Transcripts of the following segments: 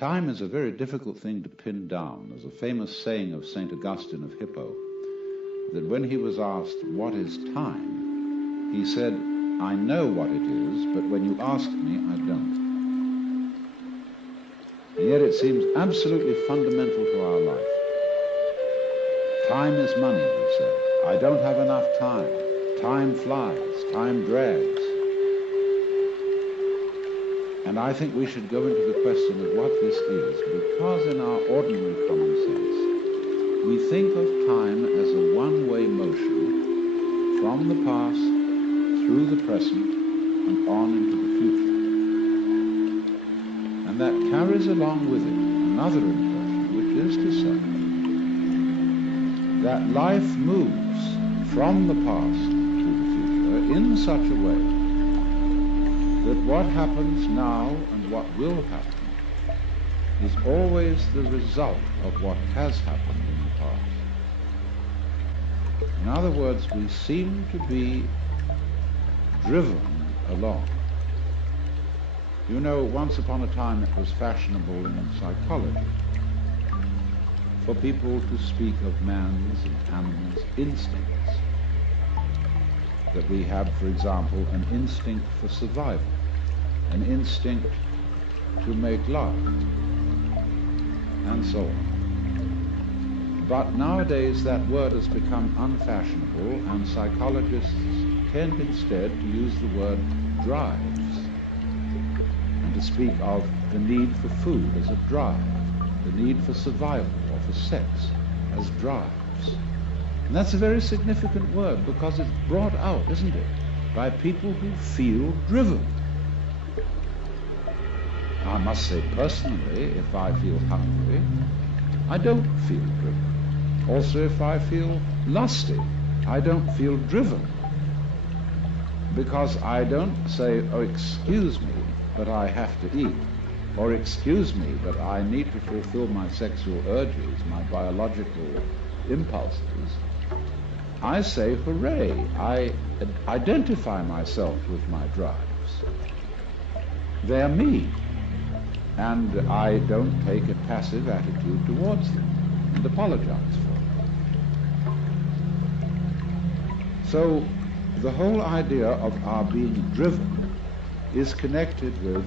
Time is a very difficult thing to pin down. There's a famous saying of St. Augustine of Hippo that when he was asked, "What is time?" he said, "I know what it is, but when you ask me, I don't." And yet it seems absolutely fundamental to our life. Time is money, we say. I don't have enough time. Time flies. Time drags. And I think we should go into the question of what this is, because in our ordinary common sense, we think of time as a one-way motion from the past, through the present, and on into the future. And that carries along with it another impression, which is to say that life moves from the past to the future in such a way that what happens now and what will happen is always the result of what has happened in the past. In other words, we seem to be driven along. You know, once upon a time it was fashionable in psychology for people to speak of man's and animals' instincts. That we have, for example, an instinct for survival, an instinct to make love, and so on. But nowadays that word has become unfashionable, and psychologists tend instead to use the word drives, and to speak of the need for food as a drive, the need for survival or for sex as drives. And that's a very significant word because it's brought out, isn't it, by people who feel driven. I must say personally, if I feel hungry, I don't feel driven. Also, if I feel lusty, I don't feel driven. Because I don't say, "Oh, excuse me, but I have to eat," or "Excuse me, but I need to fulfill my sexual urges, my biological impulses." I say, "Hooray, I identify myself with my drives. They're me." And I don't take a passive attitude towards them and apologize for it. So the whole idea of our being driven is connected with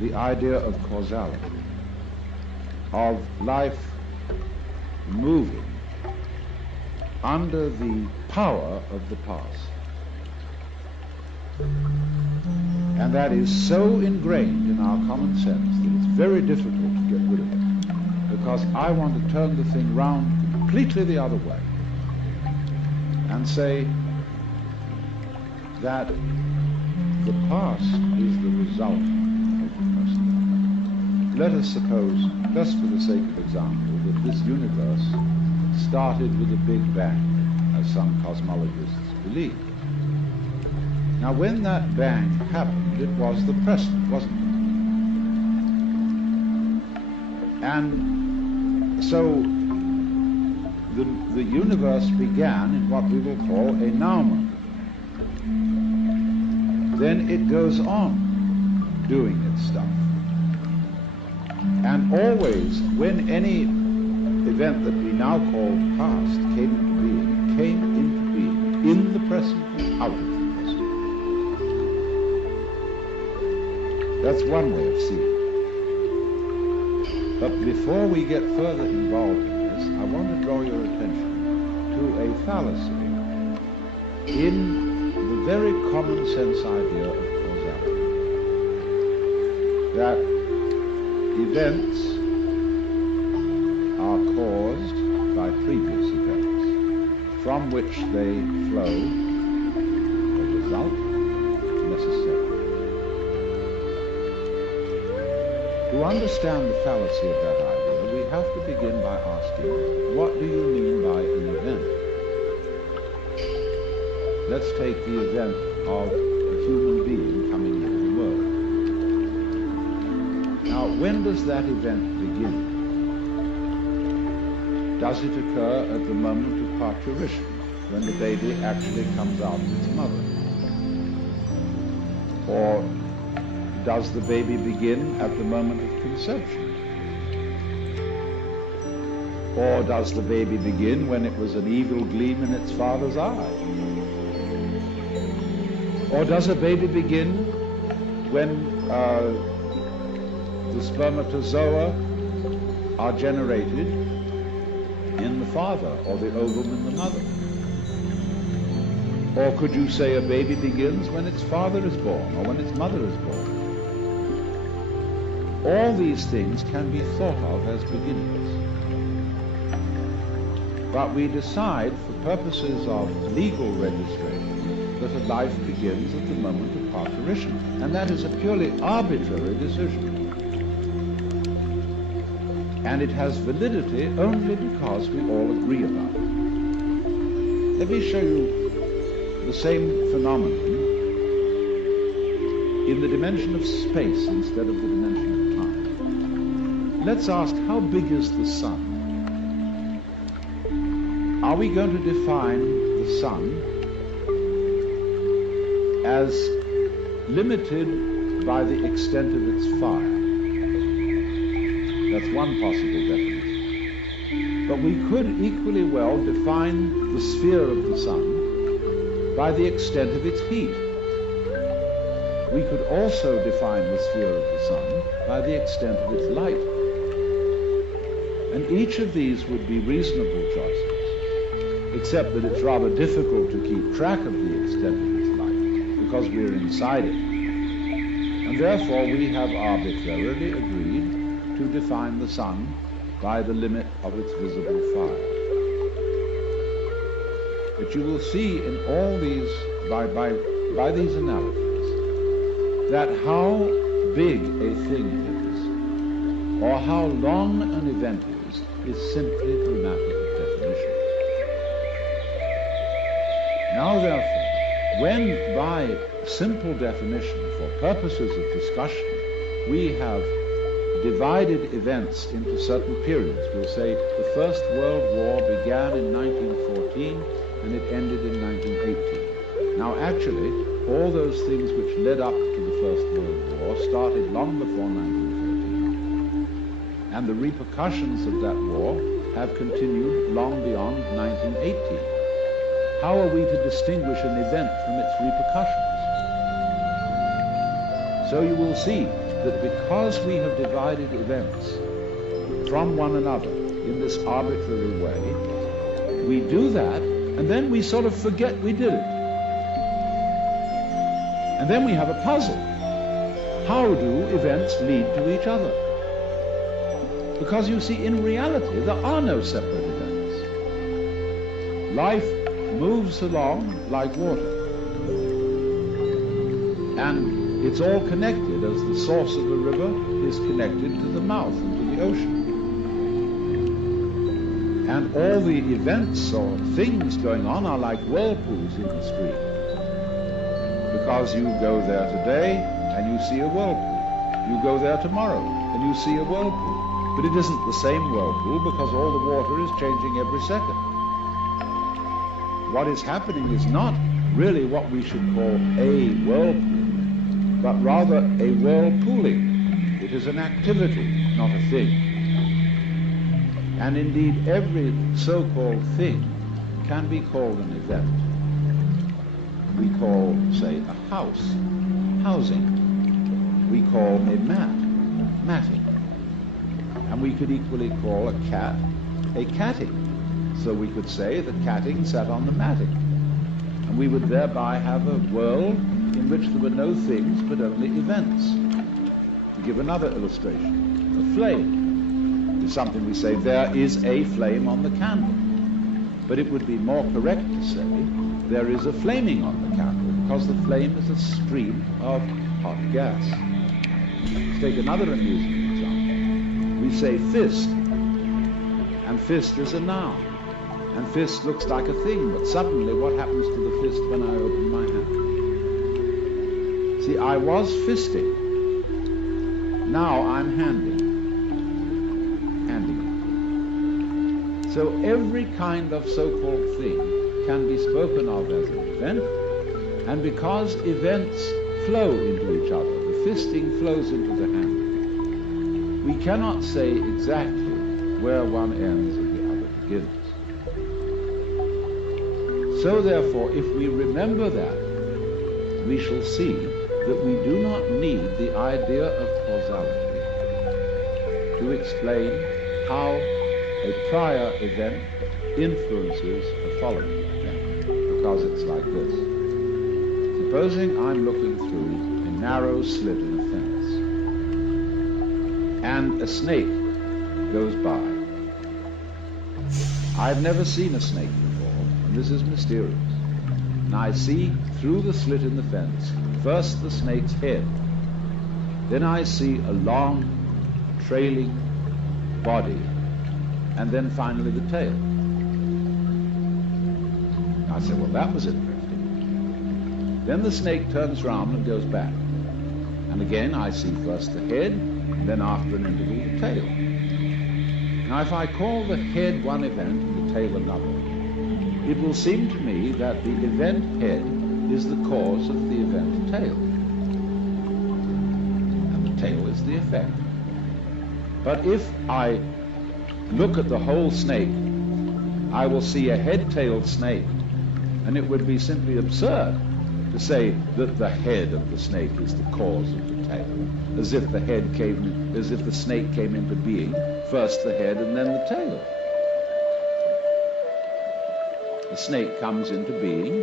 the idea of causality, of life moving under the power of the past. And that is so ingrained in our common sense that it's very difficult to get rid of it, because I want to turn the thing round completely the other way and say that the past is the result of the present. Let us suppose, just for the sake of example, that this universe started with a Big Bang, as some cosmologists believe. Now, when that bang happened, it was the present, wasn't it? And so the universe began in what we will call a now moment. Then it goes on doing its stuff. And always, when any event that we now call past came into being, it came into being in the present and out of it. That's one way of seeing it. But before we get further involved in this, I want to draw your attention to a fallacy in the very common sense idea of causality. That events are caused by previous events, from which they flow or result necessarily. To understand the fallacy of that idea, we have to begin by asking, what do you mean by an event? Let's take the event of a human being coming into the world. Now, when does that event begin? Does it occur at the moment of parturition, when the baby actually comes out of its mother? Or does the baby begin at the moment of conception? Or does the baby begin when it was an evil gleam in its father's eye? Or does a baby begin when the spermatozoa are generated in the father, or the ovum in the mother? Or could you say a baby begins when its father is born, or when its mother is born? All these things can be thought of as beginnings. But we decide, for purposes of legal registration, that a life begins at the moment of parturition. And that is a purely arbitrary decision. And it has validity only because we all agree about it. Let me show you the same phenomenon in the dimension of space instead of the dimension of time. Let's ask, how big is the sun? Are we going to define the sun as limited by the extent of its fire? That's one possible definition. But we could equally well define the sphere of the sun by the extent of its heat. We could also define the sphere of the sun by the extent of its light. And each of these would be reasonable choices, except that it's rather difficult to keep track of the extent of its light, because we're inside it. And therefore we have arbitrarily agreed to define the sun by the limit of its visible fire. But you will see in all these, by these analogies, that how big a thing is, or how long an event is simply a matter of definition. Now therefore, when by simple definition, for purposes of discussion, we have divided events into certain periods, we'll say the First World War began in 1914 and it ended in 1918. Now actually, all those things which led up to the First World War started long before 1914. And the repercussions of that war have continued long beyond 1918. How are we to distinguish an event from its repercussions? So you will see that because we have divided events from one another in this arbitrary way, we do that, and then we sort of forget we did it. And then we have a puzzle. How do events lead to each other? Because you see, in reality, there are no separate events. Life moves along like water. And it's all connected, as the source of a river is connected to the mouth and to the ocean. And all the events or things going on are like whirlpools in the stream. Because you go there today and you see a whirlpool. You go there tomorrow and you see a whirlpool. But it isn't the same whirlpool because all the water is changing every second. What is happening is not really what we should call a whirlpool, but rather a whirlpooling. It is an activity, not a thing. And indeed, every so-called thing can be called an event. We call, say, a house, housing. We call a mat, matting. And we could equally call a cat, a catting. So we could say the catting sat on the matting. And we would thereby have a world in which there were no things but only events. To give another illustration, a flame is something we say, there is a flame on the candle. But it would be more correct to say, there is a flaming on the candle, because the flame is a stream of hot gas. Let's take another amusing example. We say fist, and fist is a noun. And fist looks like a thing, but suddenly what happens to the fist when I open my hand? See, I was fisting. Now I'm handing. So every kind of so-called thing can be spoken of as an event, and because events flow into each other, the the fisting flows into the hand, we cannot say exactly where one ends and the other begins. So therefore, if we remember that, we shall see that we do not need the idea of causality to explain how a prior event influences a following event, because it's like this. Supposing I'm looking through a narrow slit in a fence, and a snake goes by. I've never seen a snake before, and this is mysterious. And I see through the slit in the fence, first the snake's head, then I see a long, trailing body, and then finally the tail. I said, well, that was interesting. Then the snake turns round and goes back. And again, I see first the head, and then after an interval, the tail. Now, if I call the head one event and the tail another, it will seem to me that the event head is the cause of the event tail. And the tail is the effect. But if I look at the whole snake, I will see a head-tailed snake, and it would be simply absurd to say that the head of the snake is the cause of the tail, as if the snake came into being, first the head and then the tail. The snake comes into being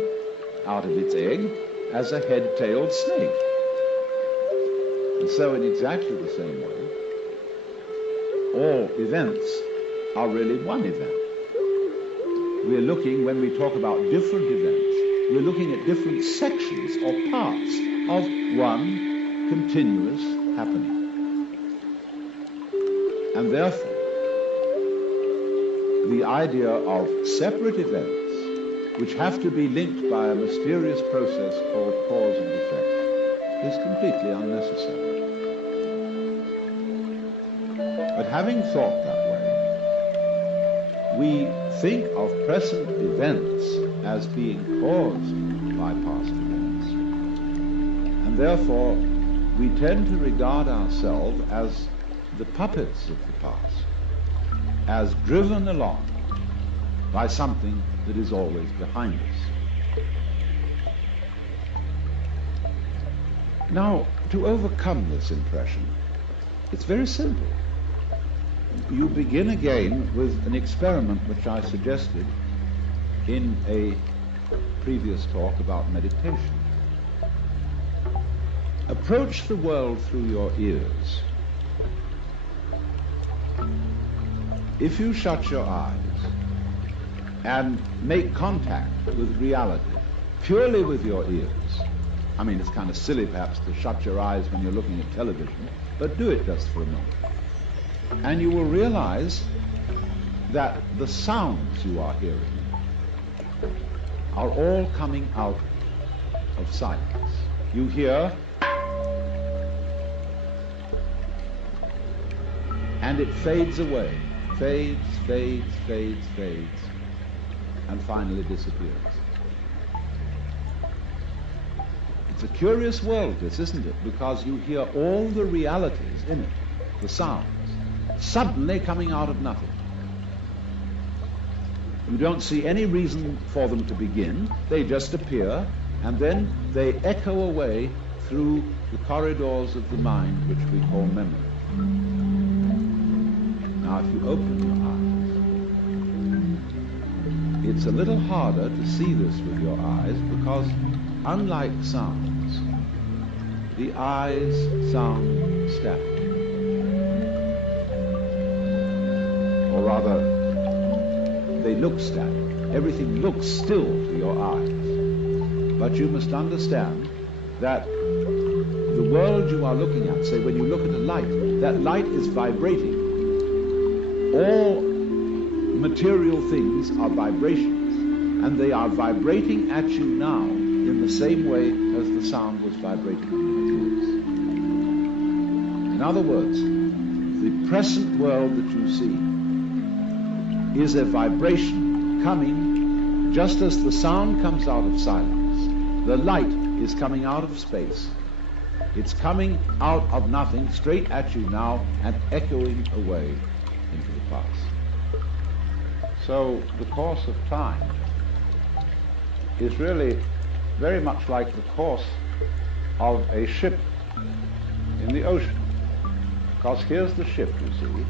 out of its egg as a head-tailed snake. And so in exactly the same way, all events are really one event. We're looking, when we talk about different events, we're looking at different sections or parts of one continuous happening. And therefore, the idea of separate events which have to be linked by a mysterious process called cause and effect is completely unnecessary. But having thought that way, we think of present events as being caused by past events. And therefore, we tend to regard ourselves as the puppets of the past, as driven along by something that is always behind us. Now, to overcome this impression, it's very simple. You begin again with an experiment which I suggested in a previous talk about meditation. Approach the world through your ears. If you shut your eyes and make contact with reality purely with your ears, I mean, it's kind of silly perhaps to shut your eyes when you're looking at television, but do it just for a moment. And you will realize that the sounds you are hearing are all coming out of silence. You hear, and it fades away, fades, and finally disappears. It's a curious world, this, isn't it? Because you hear all the realities in it, the sounds, suddenly coming out of nothing. You don't see any reason for them to begin. They just appear, and then they echo away through the corridors of the mind, which we call memory. Now, if you open your eyes, it's a little harder to see this with your eyes because, unlike sounds, the eyes sound static. Or rather, they look static. Everything looks still to your eyes. But you must understand that the world you are looking at, say when you look at a light, that light is vibrating. All material things are vibrations, and they are vibrating at you now in the same way as the sound was vibrating in your ears. In other words, the present world that you see is a vibration coming just as the sound comes out of silence. The light is coming out of space. It's coming out of nothing straight at you now and echoing away into the past. So the course of time is really very much like the course of a ship in the ocean. Because here's the ship, you see,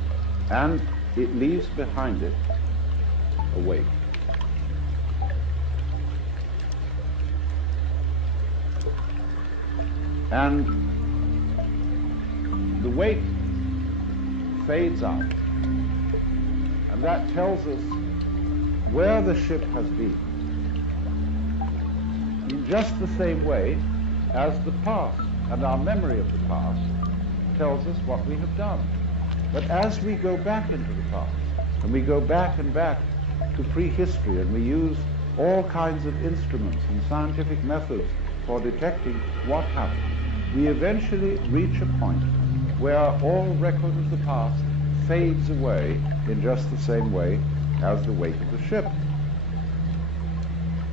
and it leaves behind it a wake. And the wake fades out. And that tells us where the ship has been, in just the same way as the past and our memory of the past tells us what we have done. But as we go back into the past, and we go back and back to prehistory, and we use all kinds of instruments and scientific methods for detecting what happened, we eventually reach a point where all record of the past fades away in just the same way as the wake of the ship.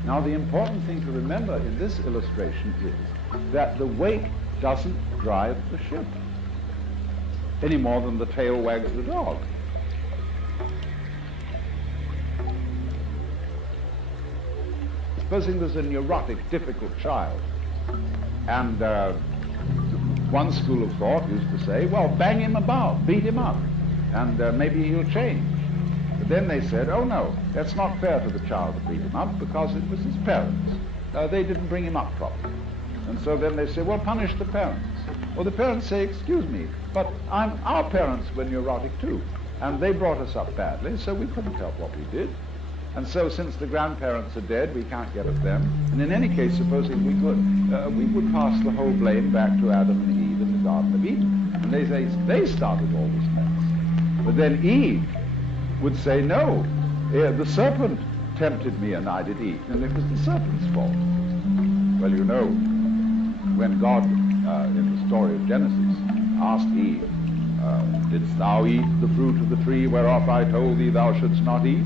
Now, the important thing to remember in this illustration is that the wake doesn't drive the ship any more than the tail wags the dog. Supposing there's a neurotic, difficult child, and one school of thought used to say, well, bang him about, beat him up, and maybe he'll change. But then they said, oh no, that's not fair to the child to beat him up because it was his parents. They didn't bring him up properly. And so then they say, well, punish the parents. Well, the parents say, excuse me, but our parents were neurotic too, and they brought us up badly, so we couldn't help what we did. And so since the grandparents are dead, we can't get at them. And in any case, supposing we could, we would pass the whole blame back to Adam and Eve in the Garden of Eden. And they say, they started all this mess. But then Eve would say, no, the serpent tempted me and I did eat, and it was the serpent's fault. Well, you know, when God, in the story of Genesis, asked Eve, didst thou eat the fruit of the tree whereof I told thee thou shouldst not eat?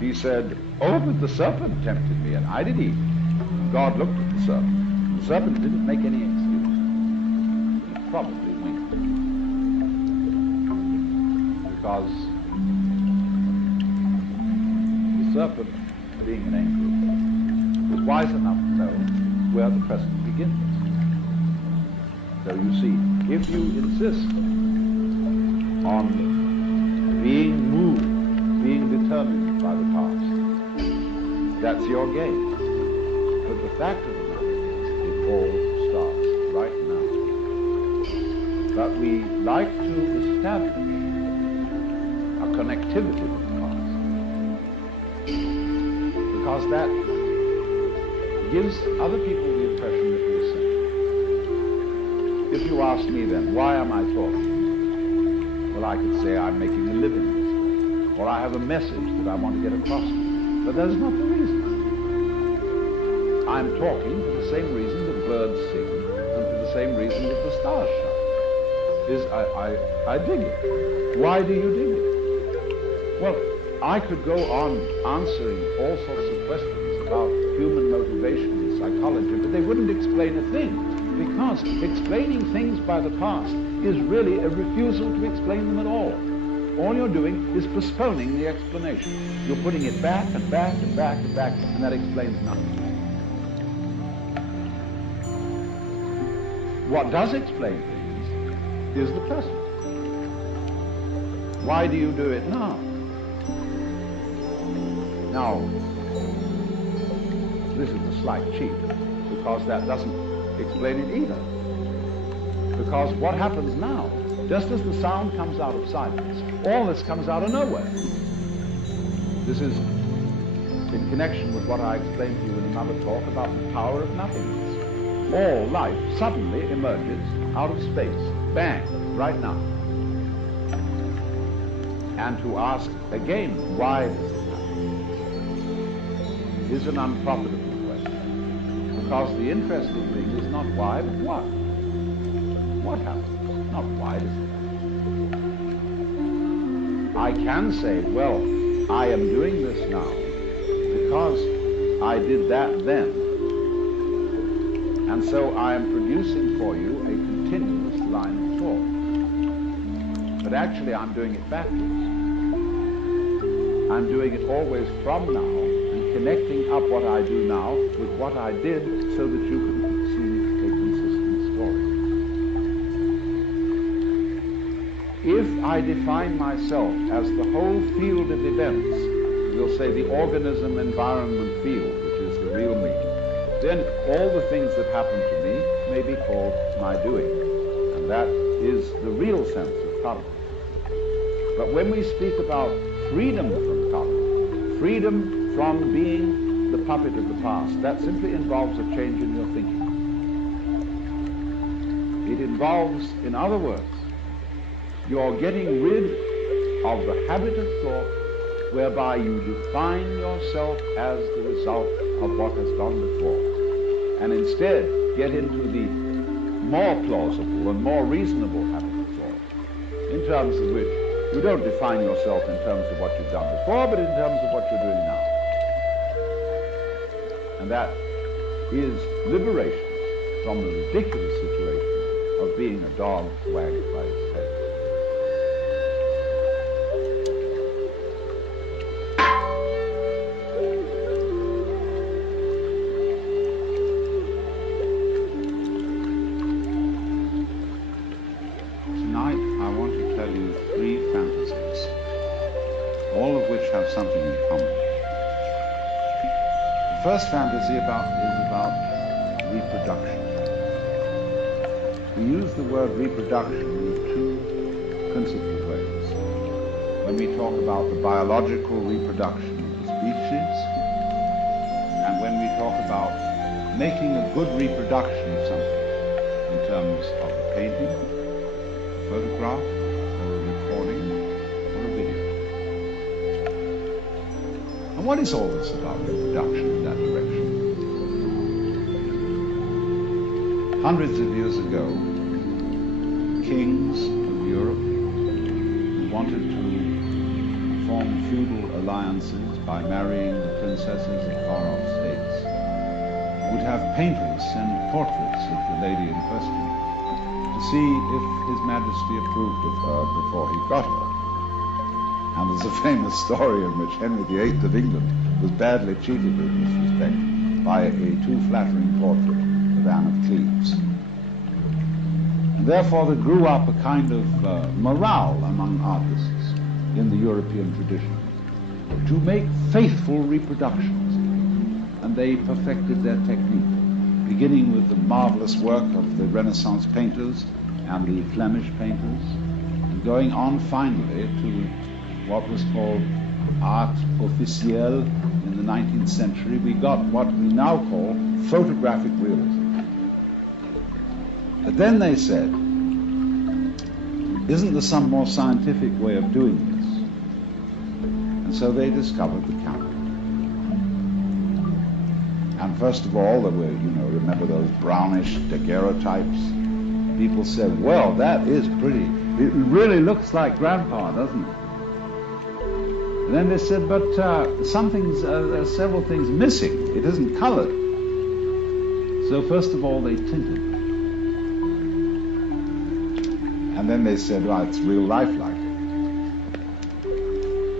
She said, oh, but the serpent tempted me, and I did eat. God looked at the serpent. The serpent didn't make any excuse. He probably winked. Because the serpent, being an angel, was wise enough to know where the present begins. So you see, if you insist on being moved, being determined by the past, that's your game. But the fact of the matter is, it all starts right now. But we like to establish a connectivity with the past, because that gives other people the impression that we're simple. If you ask me then, why am I talking? Well, I could say I'm making a living, or I have a message that I want to get across to you. But that is not the reason. I'm talking for the same reason that birds sing, and for the same reason that the stars shine. I dig it. Why do you dig it? Well, I could go on answering all sorts of questions about human motivation and psychology, but they wouldn't explain a thing, because explaining things by the past is really a refusal to explain them at all. All you're doing is postponing the explanation. You're putting it back and back and back and back, and that explains nothing. What does explain things is the present. Why do you do it now? Now, this is a slight cheat, because that doesn't explain it either. Because what happens now, just as the sound comes out of silence, all this comes out of nowhere. This is in connection with what I explained to you in another talk about the power of nothingness. All life suddenly emerges out of space, bang, right now. And to ask again, why does it happen, is an unprofitable question. Because the interesting thing is not why, but what. What happens? Not why does it happen. I can say, well, I am doing this now because I did that then. And so I am producing for you a But actually I'm doing it backwards. I'm doing it always from now and connecting up what I do now with what I did so that you can see a consistent story. If I define myself as the whole field of events, we'll say the organism-environment field, which is the real me, then all the things that happen to me may be called my doing. And that is the real sense of karma. But when we speak about freedom from karma, freedom from being the puppet of the past, that simply involves a change in your thinking. It involves, in other words, you're getting rid of the habit of thought whereby you define yourself as the result of what has gone before, and instead get into the more plausible and more reasonable habit of thought, in terms of which you don't define yourself in terms of what you've done before, but in terms of what you're doing now. And that is liberation from the ridiculous situation of being a dog wagged by its tail. Something in common. The first fantasy is about reproduction. We use the word reproduction in two principal ways. When we talk about the biological reproduction of the species, and when we talk about making a good reproduction of something in terms of a painting, a photograph, or a recording, or a video. And what is all this about reproduction in that direction? Hundreds of years ago, kings of Europe who wanted to form feudal alliances by marrying the princesses of far-off states would have painters send portraits of the lady in question to see if His Majesty approved of her before he got her. And there's a famous story in which Henry VIII of England was badly cheated in this respect by a too flattering portrait of Anne of Cleves. And therefore there grew up a kind of morale among artists in the European tradition to make faithful reproductions. And they perfected their technique, beginning with the marvelous work of the Renaissance painters and the Flemish painters, and going on finally to what was called art officielle in the 19th century. We got what we now call photographic realism. But then they said, isn't there some more scientific way of doing this? And so they discovered the camera. And first of all, there were, remember those brownish daguerreotypes? People said, well, that is pretty. It really looks like Grandpa, doesn't it? And then they said, but there are several things missing. It isn't colored. So first of all, they tinted. And then they said, well, it's real lifelike.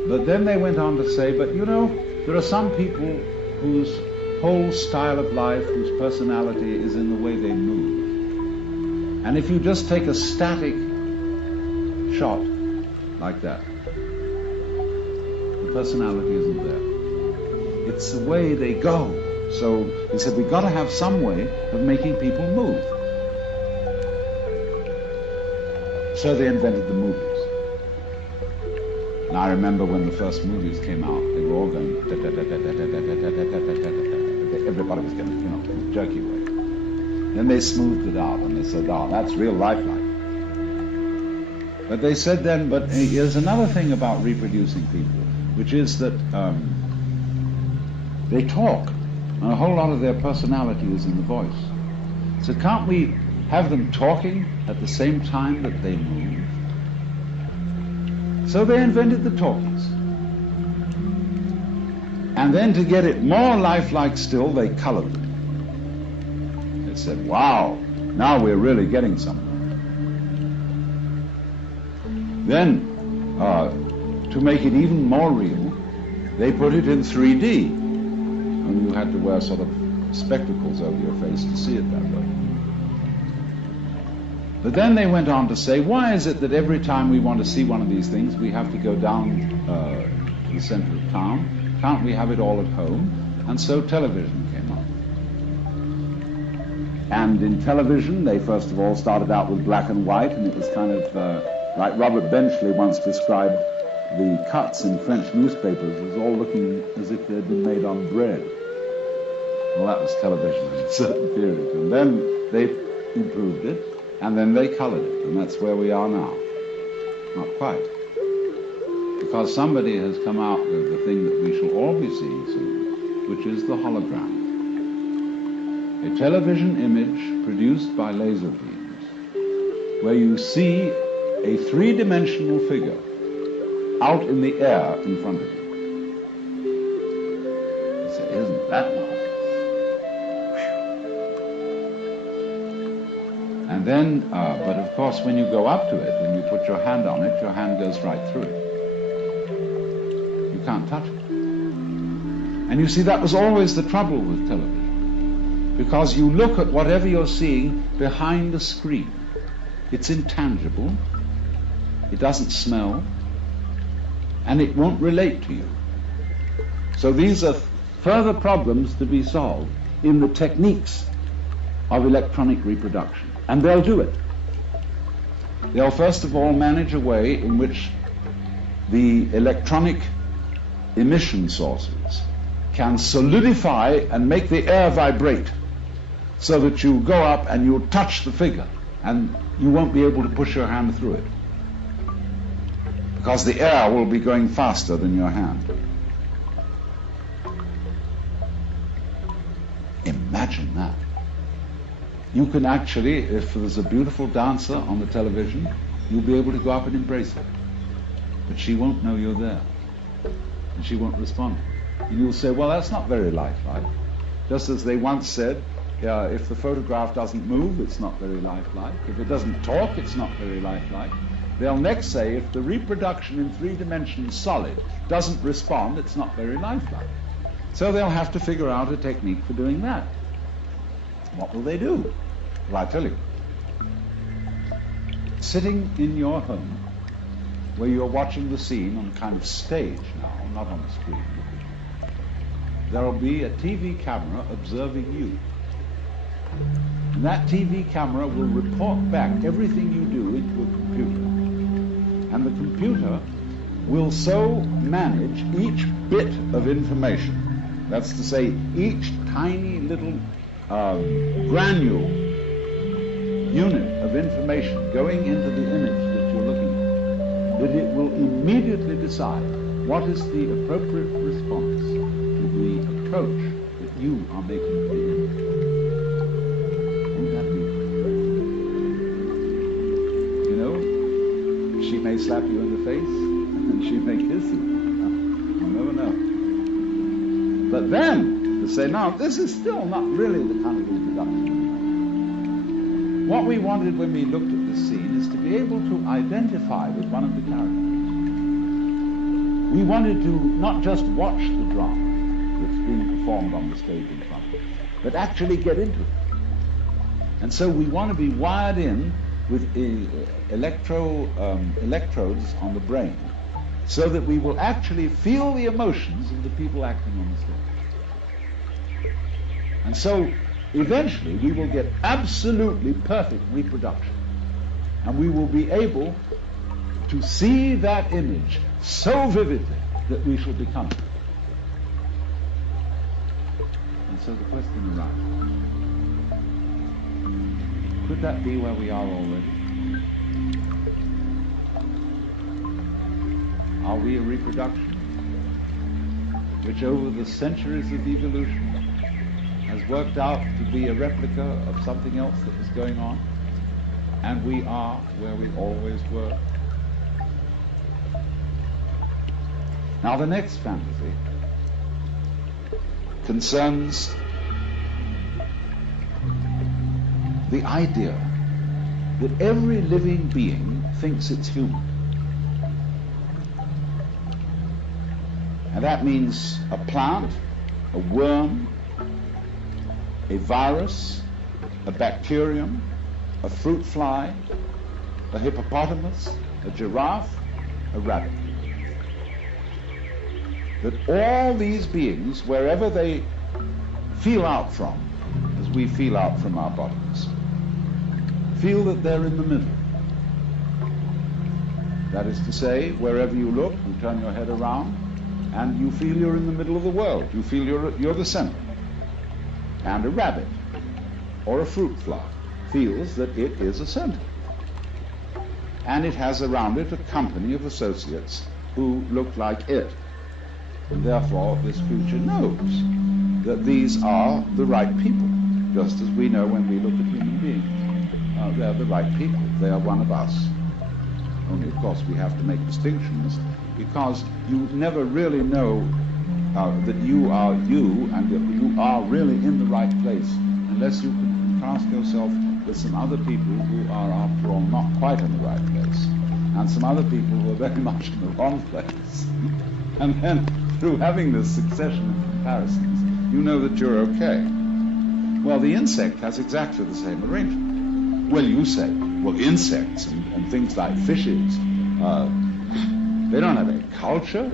But then they went on to say, but there are some people whose whole style of life, whose personality is in the way they move. And if you just take a static shot like that, personality isn't there. It's the way they go. So he said, we've got to have some way of making people move. So they invented the movies. And I remember when the first movies came out, they were all going, everybody was going, in a jerky way. Then they smoothed it out and they said, oh, that's real lifelike. But they said then, but here's another thing about reproducing people, which is that they talk, and a whole lot of their personality is in the voice. So can't we have them talking at the same time that they move? So they invented the talkies. And then to get it more lifelike still, they colored them. They said, wow, now we're really getting something. Then, to make it even more real, they put it in 3D, and you had to wear sort of spectacles over your face to see it that way. But then they went on to say, why is it that every time we want to see one of these things, we have to go down to the center of town? Can't we have it all at home? And so television came up. And in television, they first of all started out with black and white, and it was kind of like Robert Benchley once described the cuts in French newspapers as all looking as if they'd been made on bread. Well, that was television in a certain period. And then they improved it, and then they colored it, and that's where we are now. Not quite. Because somebody has come out with the thing that we shall all be seeing soon, which is the hologram. A television image produced by laser beams, where you see a three-dimensional figure out in the air in front of you. You say, isn't that marvelous? And then, but of course, when you go up to it and you put your hand on it, your hand goes right through it. You can't touch it. And you see, that was always the trouble with television, because you look at whatever you're seeing behind a screen. It's intangible, it doesn't smell, and it won't relate to you. So these are further problems to be solved in the techniques of electronic reproduction. And they'll do it. They'll first of all manage a way in which the electronic emission sources can solidify and make the air vibrate, so that you go up and you touch the figure and you won't be able to push your hand through it, because the air will be going faster than your hand. Imagine that. You can actually, if there's a beautiful dancer on the television, you'll be able to go up and embrace her. But she won't know you're there, and she won't respond. And you'll say, well, that's not very lifelike. Just as they once said, if the photograph doesn't move, it's not very lifelike. If it doesn't talk, it's not very lifelike. They'll next say, if the reproduction in 3 dimensions solid doesn't respond, it's not very lifelike. So they'll have to figure out a technique for doing that. What will they do? Well, I tell you. Sitting in your home, where you're watching the scene on a kind of stage now, not on a screen, there will be a TV camera observing you. And that TV camera will report back everything you do into a computer. And the computer will so manage each bit of information, that's to say, each tiny little granule unit of information going into the image that you're looking at, that it will immediately decide what is the appropriate response to the approach that you are making to the image. Won't that be? You know, she may slap you in the face, and she may kiss you. You never know. But then, to say, now, this is still not really the kind of reproduction. What we wanted when we looked at this scene is to be able to identify with one of the characters. We wanted to not just watch the drama that's being performed on the stage in front of us, but actually get into it. And so we want to be wired in with electrodes on the brain, so that we will actually feel the emotions of the people acting on the stage. And so, eventually, we will get absolutely perfect reproduction. And we will be able to see that image so vividly that we shall become it. And so the question arises, could that be where we are already? Are we a reproduction which over the centuries of evolution has worked out to be a replica of something else that was going on, and we are where we always were? Now the next fantasy concerns the idea that every living being thinks it's human. And that means a plant, a worm, a virus, a bacterium, a fruit fly, a hippopotamus, a giraffe, a rabbit. That all these beings, wherever they feel out from, as we feel out from our bodies, feel that they're in the middle. That is to say, wherever you look, you turn your head around, and you feel you're in the middle of the world. You feel you're the center. And a rabbit or a fruit fly feels that it is a center. And it has around it a company of associates who look like it. And therefore, this creature knows that these are the right people, just as we know when we look at human beings. They're the right people. They are one of us. Only, of course, we have to make distinctions, because you never really know that you are you and that you are really in the right place unless you can contrast yourself with some other people who are, after all, not quite in the right place, and some other people who are very much in the wrong place. And then, through having this succession of comparisons, you know that you're okay. Well, the insect has exactly the same arrangement. Well, you say, well, insects and things like fishes, they don't have any culture?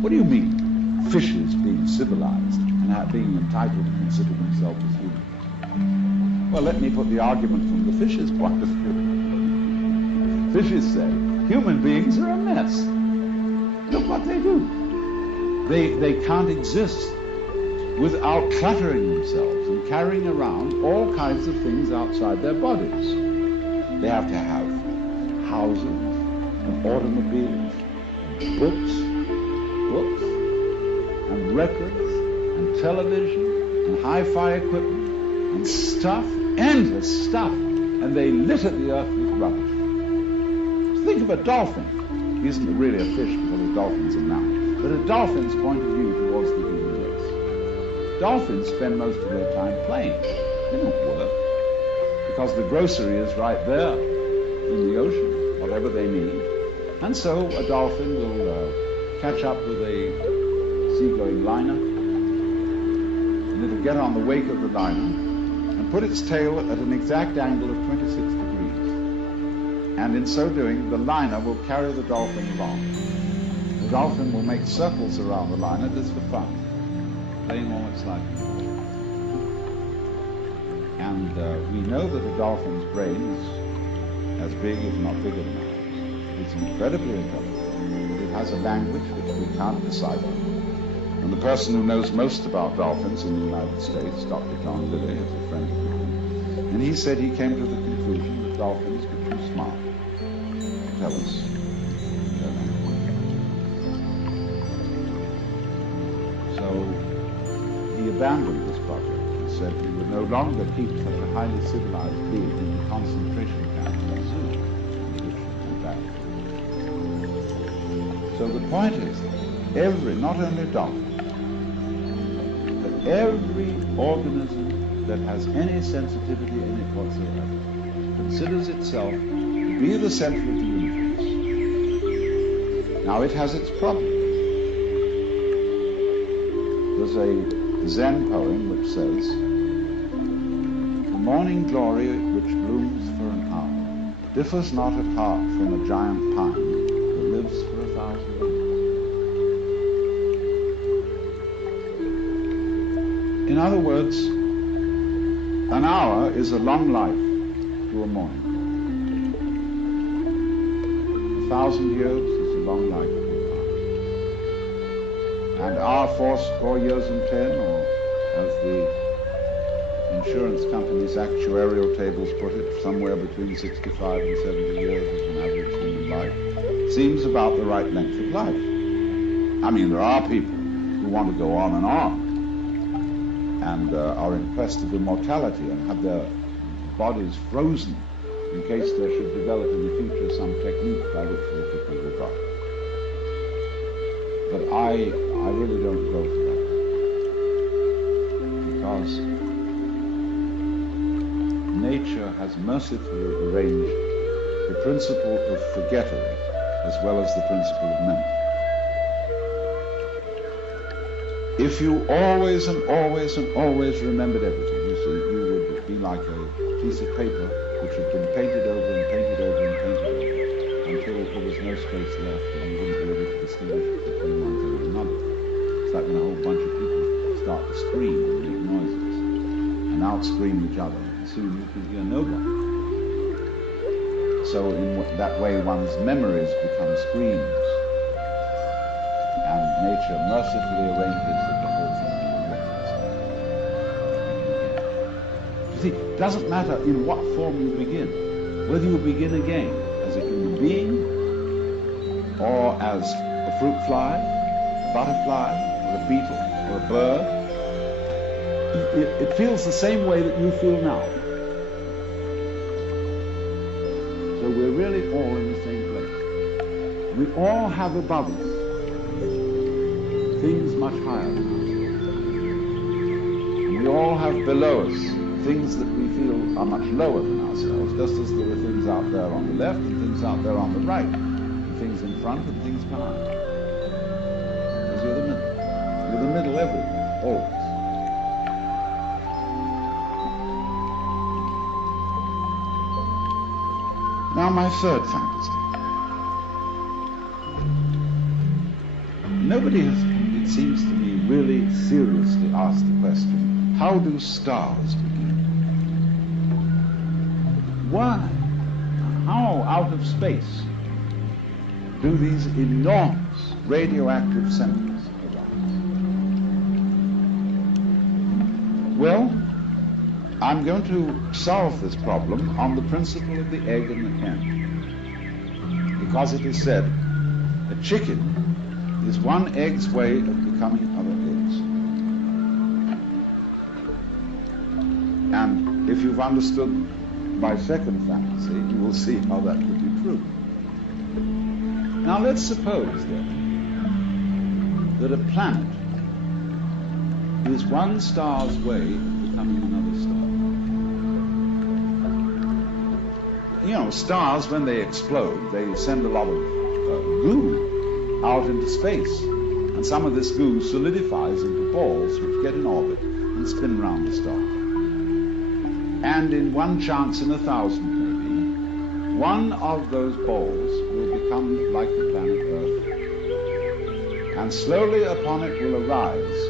What do you mean? Fishes being civilized and being entitled to consider themselves as human. Well, let me put the argument from the fish's point of view. Fishes say, human beings are a mess. Look what they do. They can't exist without cluttering themselves and carrying around all kinds of things outside their bodies. They have to have houses and automobiles and books, and records, and television, and hi-fi equipment, and stuff, endless stuff, and they litter the earth with rubbish. Think of a dolphin. He isn't really a fish because the dolphins are mammals, but a dolphin's point of view towards the human race. Dolphins spend most of their time playing. They don't work, because the grocery is right there in the ocean, whatever they need. And so a dolphin will catch up with a seagoing liner, and it'll get on the wake of the liner and put its tail at an exact angle of 26 degrees. And in so doing, the liner will carry the dolphin along. The dolphin will make circles around the liner just for fun, playing all its life. And we know that a dolphin's brain is as big, if not bigger than ours. It's incredibly intelligent. It has a language which we can't decipher. And the person who knows most about dolphins in the United States, Dr. John Lilly, is a friend of mine, and he said he came to the conclusion that dolphins were too smart to tell us their language. So he abandoned this project and said he would no longer keep such a highly civilized being in the concentration camp in the zoo in which he came back. So the point is that not only dolphins, every organism that has any sensitivity in it whatsoever considers itself to be the center of the universe. Now it has its problem. There's a Zen poem which says, "The morning glory which blooms for an hour differs not at heart from a giant pine that lives for 1,000 years." In other words, an hour is a long life to a morning. 1,000 years is a long life to a pine. And our 4 years and 10, or as the insurance company's actuarial tables put it, somewhere between 65 and 70 years is an average human life, seems about the right length of life. I mean, there are people who want to go on and are in quest of immortality and have their bodies frozen in case there should develop in the future some technique by which they could be revived. But I really don't go for that, because nature has mercifully arranged the principle of forgettery as well as the principle of memory. If you always and always and always remembered everything, you see, you would be like a piece of paper which had been painted over and painted over and painted over until there was no space left and you wouldn't be able to distinguish between one thing and another. It's like when a whole bunch of people start to scream and make noises and out-scream each other, and soon you can hear nobody. So in that way one's memories become screams, and nature mercifully arranges that the whole thing will you see, it doesn't matter in what form you begin, whether you begin again as a human being, or as a fruit fly, a butterfly, or a beetle, or a bird. It feels the same way that you feel now. So we're really all in the same place. We all have above us things much higher than ourselves. And we all have below us things that we feel are much lower than ourselves, just as there are things out there on the left and things out there on the right, and things in front and things behind. Because you're the middle. You're the middle everywhere, always. Now my third fantasy. Nobody has, it seems to me, really seriously asked the question, how do stars begin? Why? How out of space do these enormous radioactive centers arise? Well, I'm going to solve this problem on the principle of the egg and the hen. Because it is said, a chicken is one egg's way of becoming other eggs. And if you've understood my second fantasy, you will see how that could be true. Now let's suppose then that a planet is one star's way of becoming another star. You know, stars, when they explode, they send a lot of goo out into space. And some of this goo solidifies into balls which get in orbit and spin around the star. And in one chance in 1,000, maybe, one of those balls will become like the planet Earth. And slowly upon it will arise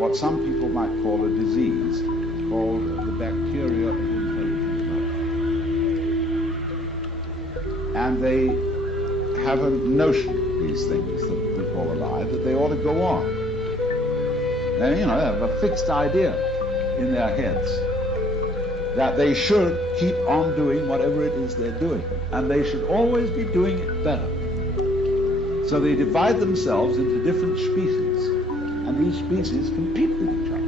what some people might call a disease called the bacteria of intelligent life. And they have a notion, these things that we call alive, that they ought to go on. And, you know, they have a fixed idea in their heads that they should keep on doing whatever it is they're doing. And they should always be doing it better. So they divide themselves into different species. And these species compete with each other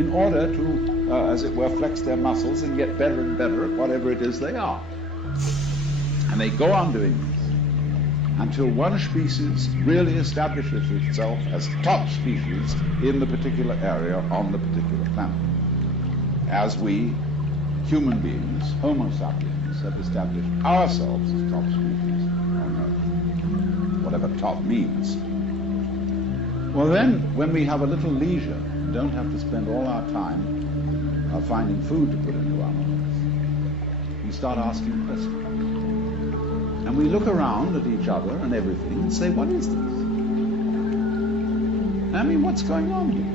in order to, as it were, flex their muscles and get better and better at whatever it is they are. And they go on doing this until one species really establishes itself as top species in the particular area on the particular planet. As we, human beings, Homo sapiens, have established ourselves as top species on Earth, whatever top means. Well then, when we have a little leisure and don't have to spend all our time finding food to put into our mouths, we start asking questions. And we look around at each other and everything and say, what is this? I mean, what's going on here?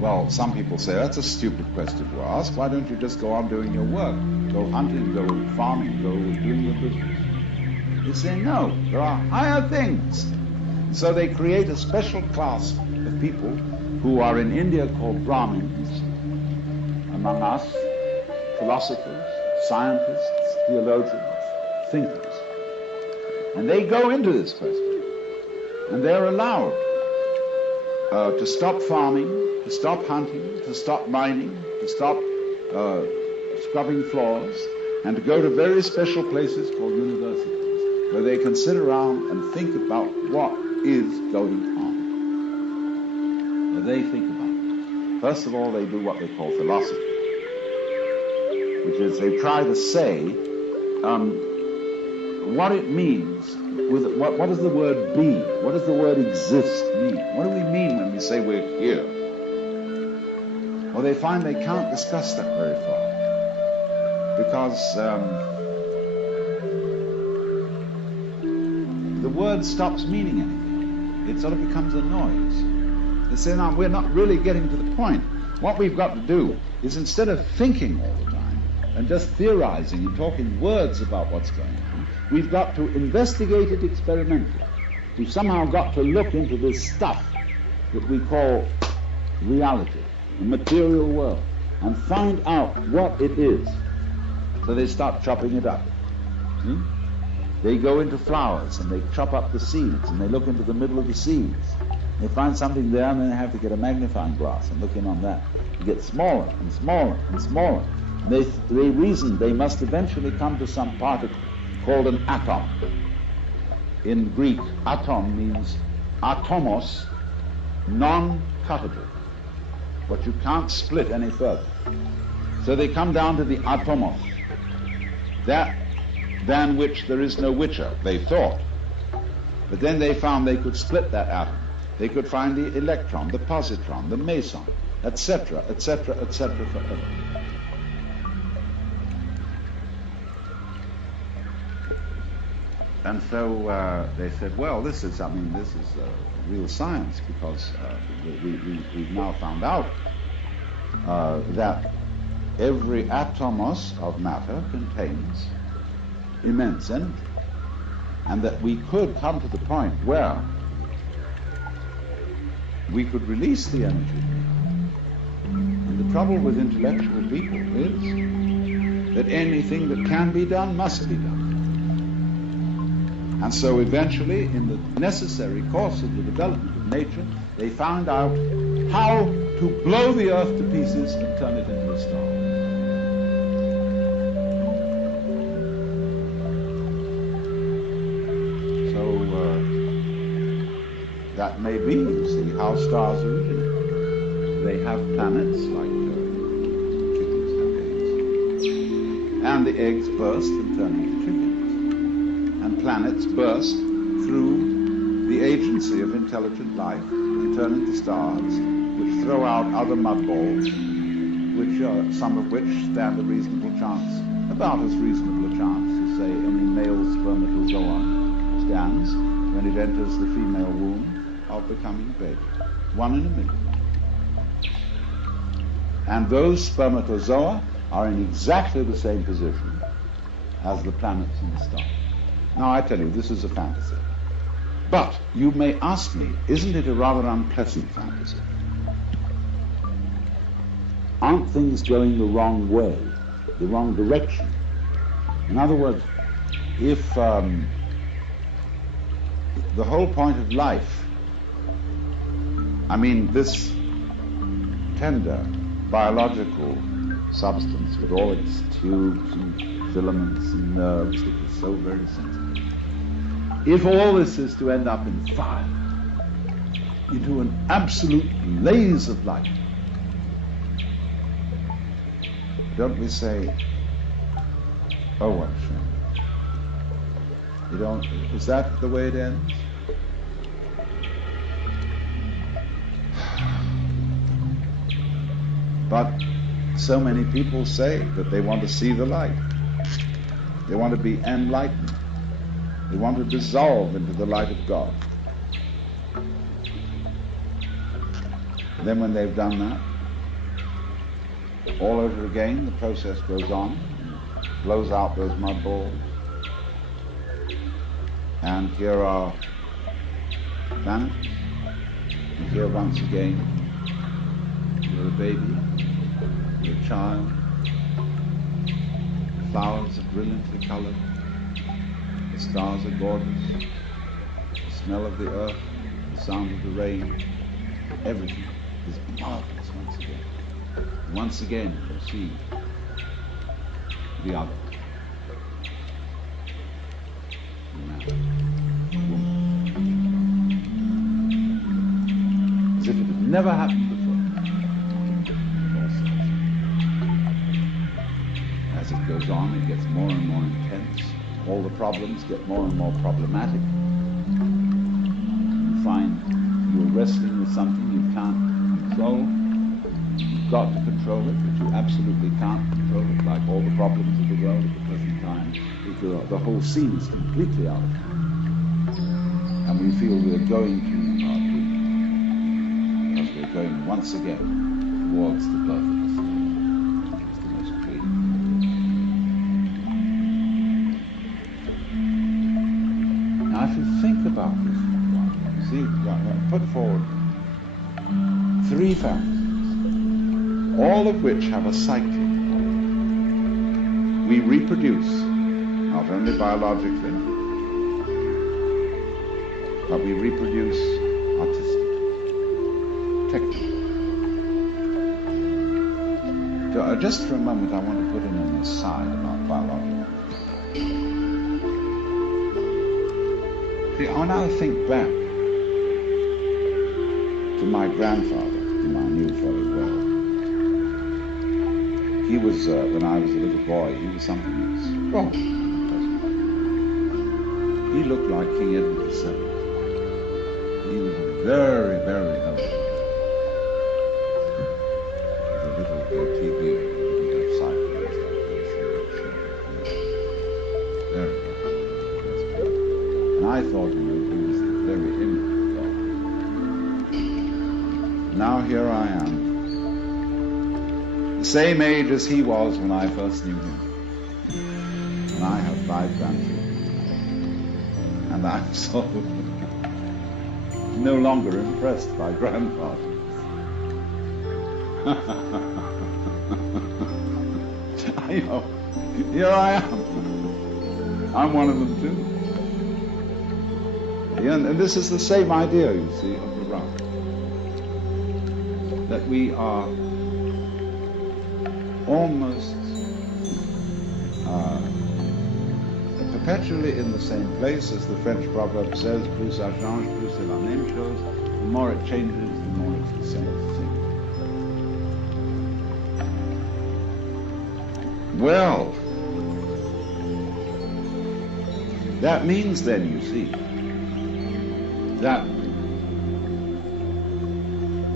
Well, some people say, that's a stupid question to ask. Why don't you just go on doing your work? Go hunting, go farming, go doing your business. They say, no, there are higher things. So they create a special class of people who are in India called Brahmins, among us, philosophers, scientists, theologians, thinkers. And they go into this question. And they're allowed to stop farming, to stop hunting, to stop mining, to stop scrubbing floors, and to go to very special places called universities, where they can sit around and think about what is going on. Where they think about it. First of all, they do what they call philosophy, which is they try to say what it means what does the word be? What does the word exist mean? What do we mean when we say we're here? Well, they find they can't discuss that very far because the word stops meaning anything. It sort of becomes a noise. They say, no, we're not really getting to the point. What we've got to do is, instead of thinking all the time and just theorizing and talking words about what's going on, we've got to investigate it experimentally. We've somehow got to look into this stuff that we call reality, the material world, and find out what it is. So they start chopping it up. See? They go into flowers and they chop up the seeds and they look into the middle of the seeds. They find something there and then they have to get a magnifying glass and look in on that. It gets smaller and smaller and smaller. And they reason they must eventually come to some particle called an atom. In Greek, atom means atomos, non-cuttable. But you can't split any further. So they come down to the atomos, that than which there is no whicher, they thought. But then they found they could split that atom. They could find the electron, the positron, the meson, etc., etc., etc., forever. And so they said, well, this is real science, because we've now found out that every atomos of matter contains immense energy, and that we could come to the point where we could release the energy. And the trouble with intellectual people is that anything that can be done must be done. And so eventually, in the necessary course of the development of nature, they found out how to blow the earth to pieces and turn it into a star. That may be, you see, how stars originate. They have planets like chickens have eggs. And the eggs burst and turn into chickens. And planets burst through the agency of intelligent life and turn into stars, which throw out other mud balls, some of which stand a reasonable chance, about as reasonable a chance as, say, any male spermatozoa stands when it enters the female womb of becoming a baby. 1 in a million. And those spermatozoa are in exactly the same position as the planets and the stars. Now I tell you, this is a fantasy. But you may ask me, isn't it a rather unpleasant fantasy? Aren't things going the wrong way, the wrong direction? In other words, if the whole point of life, I mean, this tender biological substance with all its tubes and filaments and nerves that is so very sensitive, if all this is to end up in fire, into an absolute blaze of light, don't we say, oh, what a shame? Is that the way it ends? But so many people say that they want to see the light. They want to be enlightened. They want to dissolve into the light of God. Then when they've done that, all over again, the process goes on, and blows out those mud balls. And here are planets, and here once again, you're a baby, you're a child, the flowers are brilliantly colored, the stars are gorgeous, the smell of the earth, the sound of the rain, everything is marvelous once again. Once again, you see the other. As if it had never happened before. As it goes on, it gets more and more intense, all the problems get more and more problematic. You find you're wrestling with something you can't control. You've got to control it, but you absolutely can't control it, like all the problems of the world at the present time. The whole scene is completely out of hand. And we feel we're going to our doom, because we're going once again towards the perfect state. It's the most creative thing. Now, if you think about this, you see, I put forward 3 factors, all of which have a cyclic quality. We reproduce, not only biologically, but we reproduce artistically, technically. So, just for a moment, I want to put in an aside about biological. See, when I think back to my grandfather, whom I knew very well, he was, when I was a little boy, he was something extraordinary. He looked like King Edward VII. He was very, very ugly. With a little goatee beard, he didn't have sideburns like this. Very ugly. And I thought, he was the very image of God. Now here I am, the same age as he was when I first knew him. And I have 5 grandchildren. And I'm so no longer impressed by grandfathers. I know. Here I am. I'm one of them too. And this is the same idea, you see, of the round. That we are almost perpetually in the same place, as the French proverb says, plus ça change, plus c'est la même chose. The more it changes, the more it's the same thing. Well, that means then, you see, that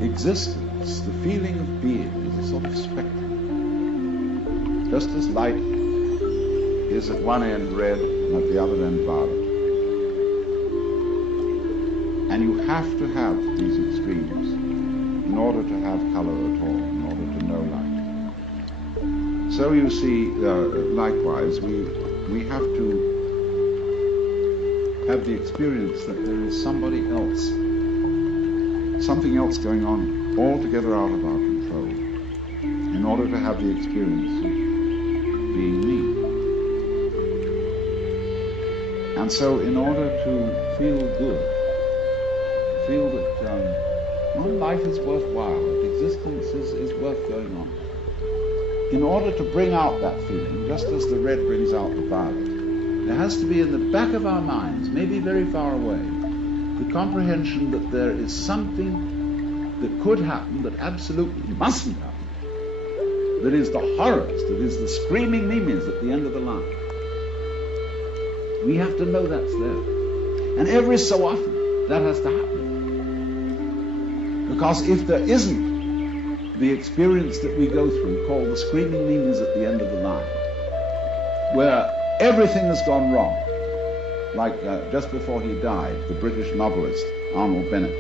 existence, the feeling of being, is a sort of spectrum. Just as light is at one end red and at the other end violet. And you have to have these extremes in order to have color at all, in order to know light. So you see, likewise, we have to have the experience that there is somebody else, something else going on altogether out of our control, in order to have the experience of being me. And so in order to feel good, feel that life is worthwhile, that existence is worth going on, in order to bring out that feeling, just as the red brings out the violet, there has to be in the back of our minds, maybe very far away, the comprehension that there is something that could happen that absolutely mustn't happen, that is the horrors, that is the screaming mimes at the end of the line. We have to know that's there. And every so often, that has to happen. Because if there isn't the experience that we go through, called the screaming mimes at the end of the line, where everything has gone wrong, like just before he died, the British novelist Arnold Bennett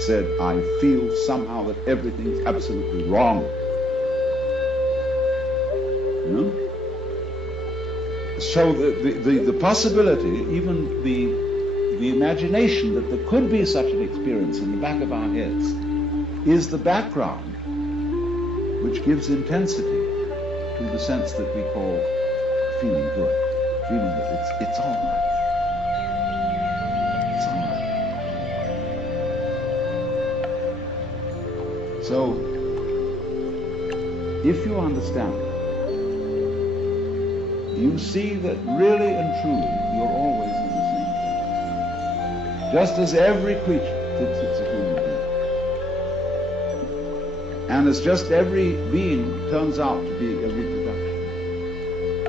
said, "I feel somehow that everything's absolutely wrong." You know? So the possibility, even the imagination that there could be such an experience in the back of our heads, is the background which gives intensity to the sense that we call feeling good, feeling that it's all right. It's all right. So, if you understand it, you see that really and truly you're always in the same place. Just as every creature thinks it's a human being. And as just every being turns out to be a reproduction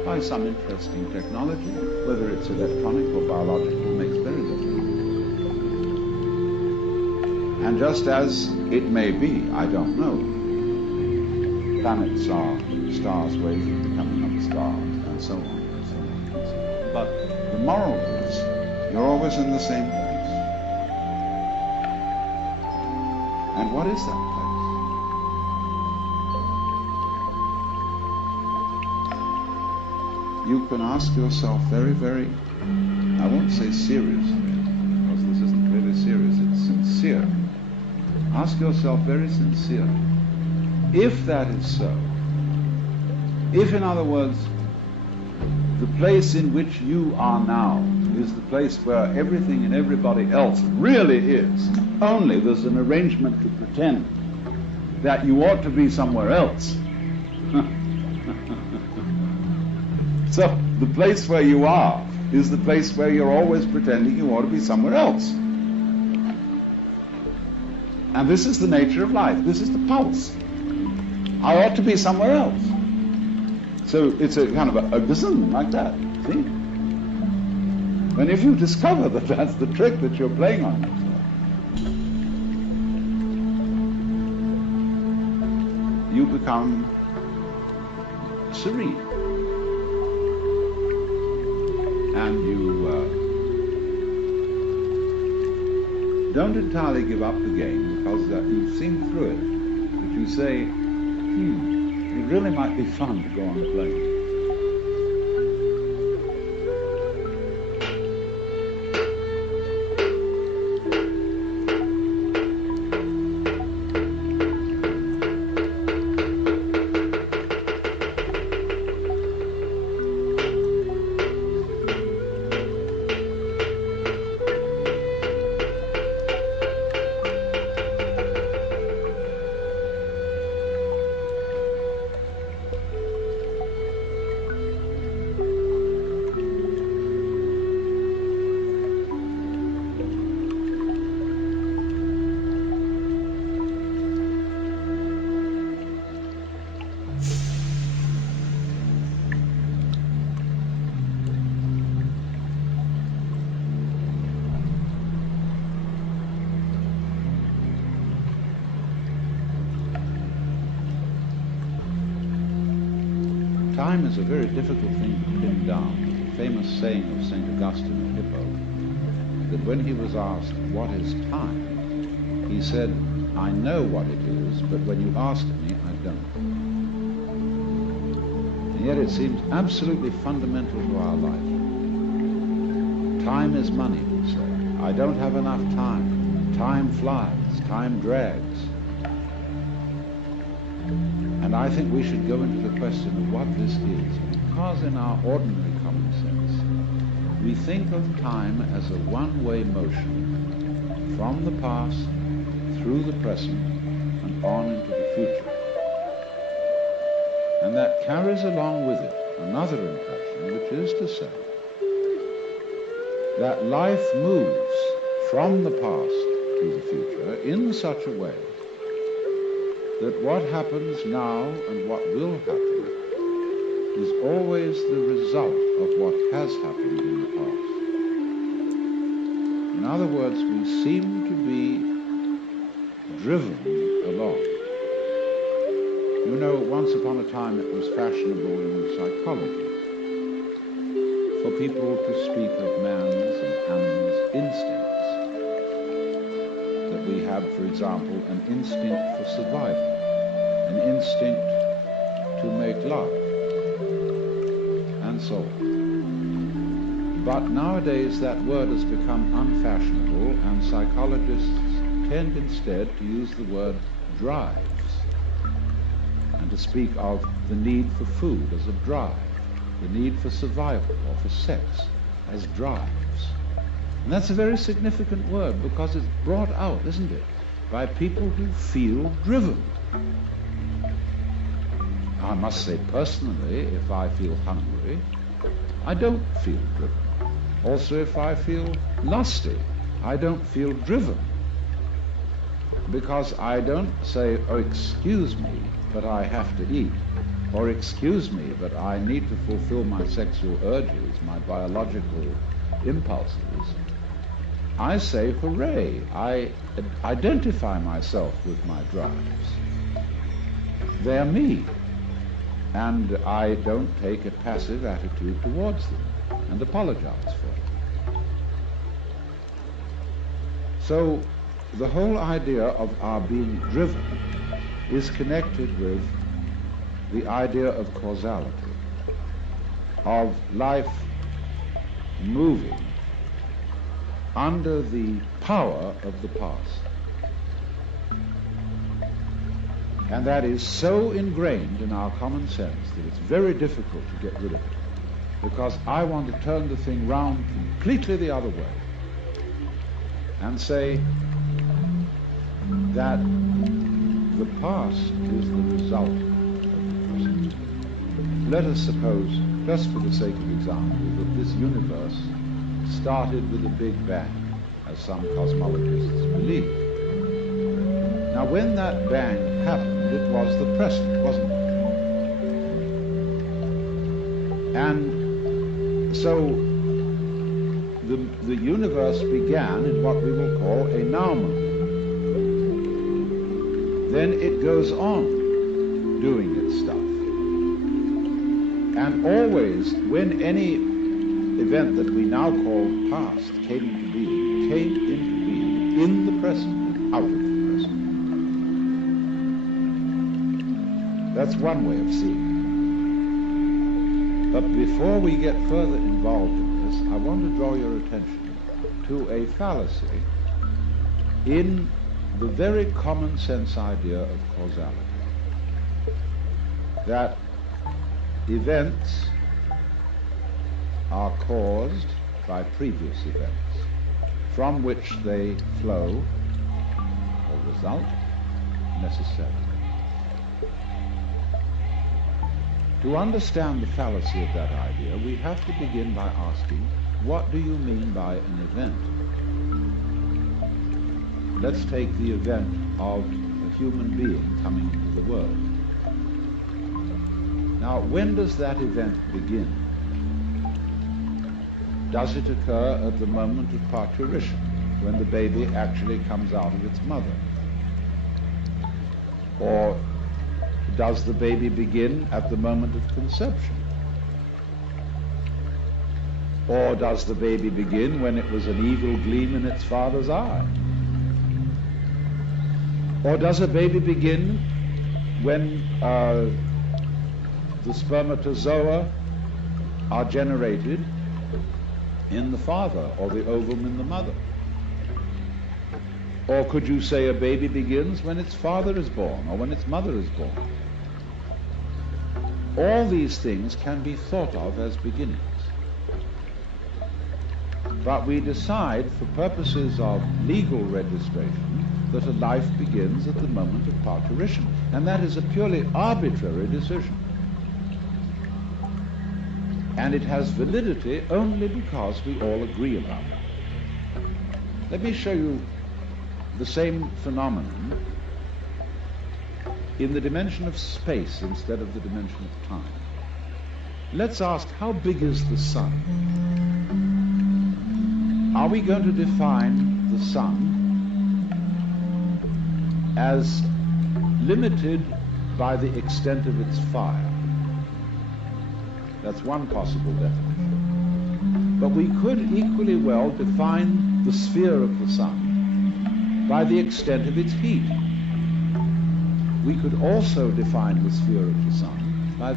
by some interesting technology, whether it's electronic or biological, makes very little. And just as it may be, I don't know, planets are stars' ways of becoming other stars, and so on and so on and so on. But the moral is, you're always in the same place. And what is that place? You can ask yourself very, very, I won't say seriously, because this isn't really serious, it's sincere. Ask yourself very sincerely, if that is so, if, in other words, the place in which you are now is the place where everything and everybody else really is, only there's an arrangement to pretend that you ought to be somewhere else. So the place where you are is the place where you're always pretending you ought to be somewhere else. And this is the nature of life. This is the pulse. I ought to be somewhere else. So it's a kind of a gazing like that, see? And if you discover that that's the trick that you're playing on yourself, you become serene. And you don't entirely give up the game, because you've seen through it. But you say, it really might be fun to go on the plane. Time is a very difficult thing to pin down. There's a famous saying of St. Augustine of Hippo, that when he was asked, what is time? He said, I know what it is, but when you ask me, I don't. And yet it seems absolutely fundamental to our life. Time is money, we say. I don't have enough time. Time flies. Time drags. And I think we should go into the question of what this is, because in our ordinary common sense, we think of time as a one-way motion from the past, through the present, and on into the future. And that carries along with it another impression, which is to say that life moves from the past to the future in such a way that what happens now and what will happen is always the result of what has happened in the past. In other words, we seem to be driven along. You know, once upon a time it was fashionable in psychology for people to speak of man's and animals' instincts. That we have, for example, an instinct for survival, an instinct to make love, and so on. But nowadays that word has become unfashionable, and psychologists tend instead to use the word drives, and to speak of the need for food as a drive, the need for survival or for sex as drives. And that's a very significant word, because it's brought out, isn't it, by people who feel driven. I must say personally, if I feel hungry, I don't feel driven. Also, if I feel lusty, I don't feel driven. Because I don't say, oh, excuse me, but I have to eat. or excuse me, but I need to fulfill my sexual urges, my biological impulses, I say, hooray, I identify myself with my drives. They're me, and I don't take a passive attitude towards them and apologize for it. So the whole idea of our being driven is connected with the idea of causality, of life moving under the power of the past. And that is so ingrained in our common sense that it's very difficult to get rid of it, because I want to turn the thing round completely the other way and say that the past is the result of the present. Let us suppose, just for the sake of example, that this universe started with a big bang, as some cosmologists believe. Now, when that bang happened, it was the present, wasn't it? And so the universe began in what we will call a now moment. Then it goes on doing its stuff. And always, when any event that we now call past came into being in the present and out of the present. That's one way of seeing it. But before we get further involved in this, I want to draw your attention to a fallacy in the very common sense idea of causality. That events are caused by previous events, from which they flow or result necessarily. To understand the fallacy of that idea, we have to begin by asking, what do you mean by an event? Let's take the event of a human being coming into the world. Now, when does that event begin? Does it occur at the moment of parturition, when the baby actually comes out of its mother? Or does the baby begin at the moment of conception? Or does the baby begin when it was an evil gleam in its father's eye? Or does a baby begin when the spermatozoa are generated in the father, or the ovum in the mother? Or could you say a baby begins when its father is born, or when its mother is born? All these things can be thought of as beginnings. But we decide, for purposes of legal registration, that a life begins at the moment of parturition. And that is a purely arbitrary decision. And it has validity only because we all agree about it. Let me show you the same phenomenon in the dimension of space instead of the dimension of time. Let's ask, how big is the sun? Are we going to define the sun as limited by the extent of its fire? That's one possible definition. But we could equally well define the sphere of the sun by the extent of its heat. We could also define the sphere of the sun by